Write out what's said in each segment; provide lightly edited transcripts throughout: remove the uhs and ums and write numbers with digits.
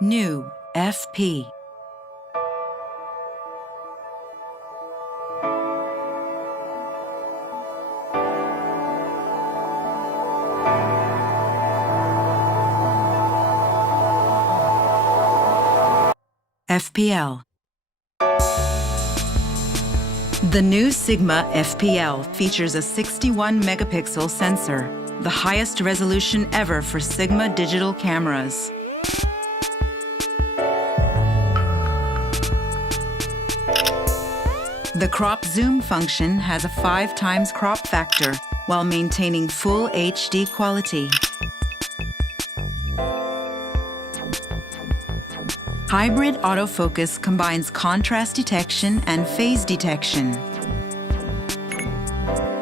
New FP. FPL. The new Sigma FPL features a 61-megapixel sensor, the highest resolution ever for Sigma digital cameras. The crop zoom function has a 5 times crop factor while maintaining full HD quality. Hybrid autofocus combines contrast detection and phase detection.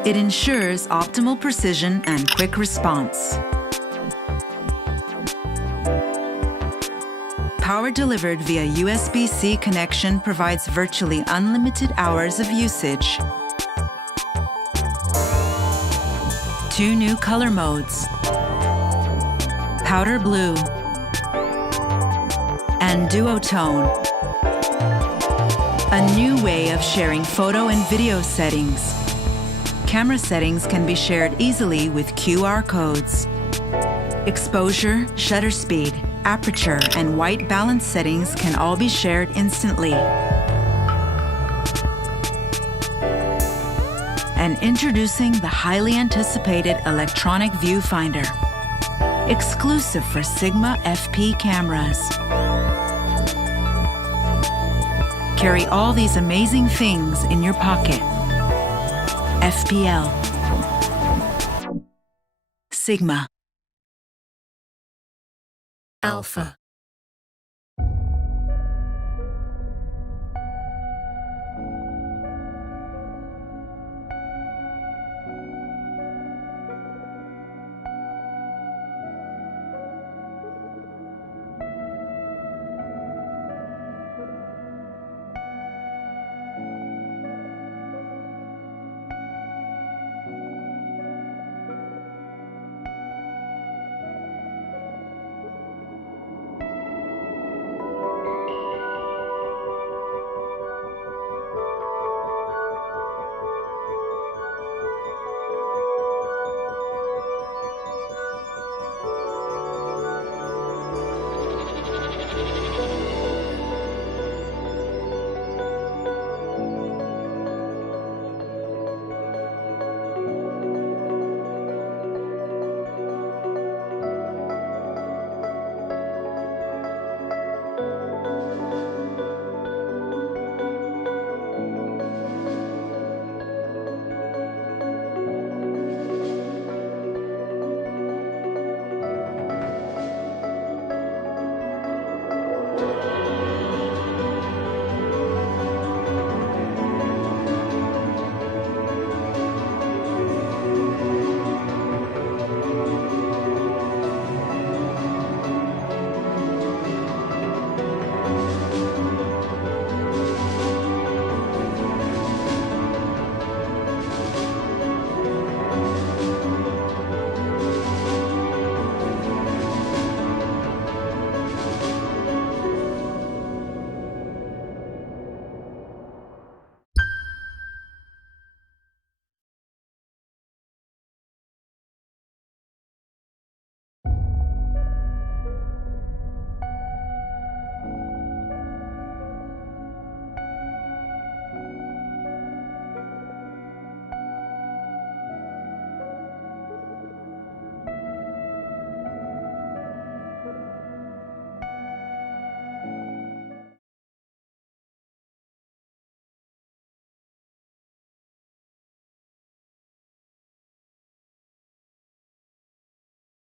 It ensures optimal precision and quick response. Power delivered via USB-C connection provides virtually unlimited hours of usage. 2 new color modes, powder blue and duotone. A new way of sharing photo and video settings. Camera settings can be shared easily with QR codes. Exposure, shutter speed, aperture, and white balance settings can all be shared instantly. And introducing the highly anticipated electronic viewfinder, exclusive for Sigma FP cameras. Carry all these amazing things in your pocket. FPL. Sigma. Alpha.